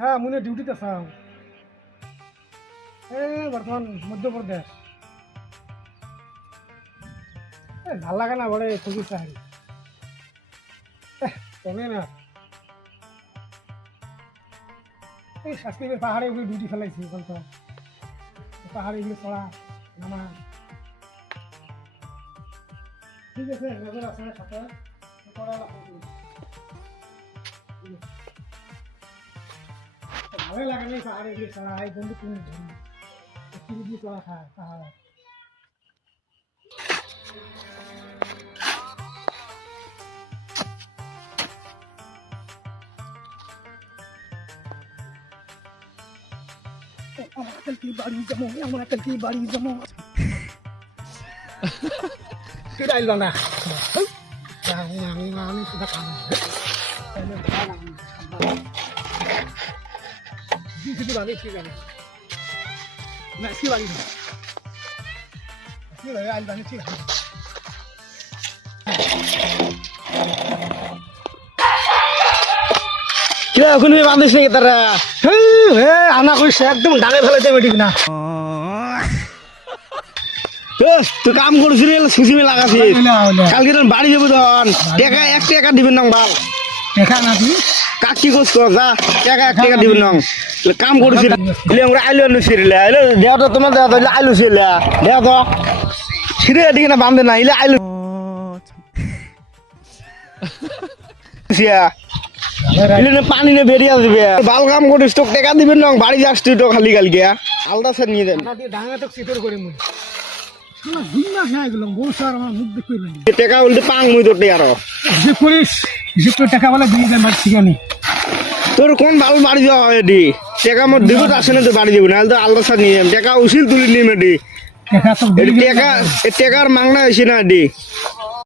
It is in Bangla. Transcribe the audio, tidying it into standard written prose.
হ্যাঁ মুনে ডিউটিতে আসাম বর্তমান মধ্যপ্রদেশ ভাল লাগে না বলে খুবই চাই কমে না এই শাস্তি পাহাড়ে উঠে ডিউটি ফেলাইছি এখন তো পাহাড়ে গিয়ে চড়া নামা ঠিক আছে নজর আছে সাথে ভালো লাগে না পাহাড়ে গিয়ে চড়া এই বন্ধু তুমি দিয়ে চড়া খায় পাহাড়ে कल की बाड़ी जमो हमारा कल की बाड़ी जमो फिर आई लाना नानी सुधा खाना जी बाड़ी ठीक है ना इसकी बाड़ी इसकी बाड़ी आई लानी ठीक है क्या এখন আমি বাঁধিস নাকি তারা আনা কইছে একদম ডাঙে ফেলে দেবে ঠিক না তুই কাম করছিস সুসিমে লাগাছিস কালকে তোর বাড়ি যাবো তখন টাকা 1 টাকা দিবেন না বাল টাকা না তুই কাকি কষ্ট যা টাকা 1 টাকা দিবেন না কাম করছিস আমরা আইলো নছিলা আইলো দেও তো তোমার দেও তো আইলো ছিলা দেও তো ছিড়ে দিকে না বাঁধে না ইলে আইলো পানি নে বেরিয়ে আসবে বাল কাম করিস তোকে টাকা দিবেন না বাড়ি যাস তুই তো খালি কাল গিয়া আলদা সে নিয়ে দেন টাকা বলতে পাং মুই তোর টাকা বলে তোর কোন ভালো বাড়ি যাওয়া হয় এটি টাকা আমার দিব আসে না তো বাড়ি যাবো না তো আলদা সা নিয়ে টাকা উচিল তুলি নিম এটি টাকার মাংনা হয়েছে না এটি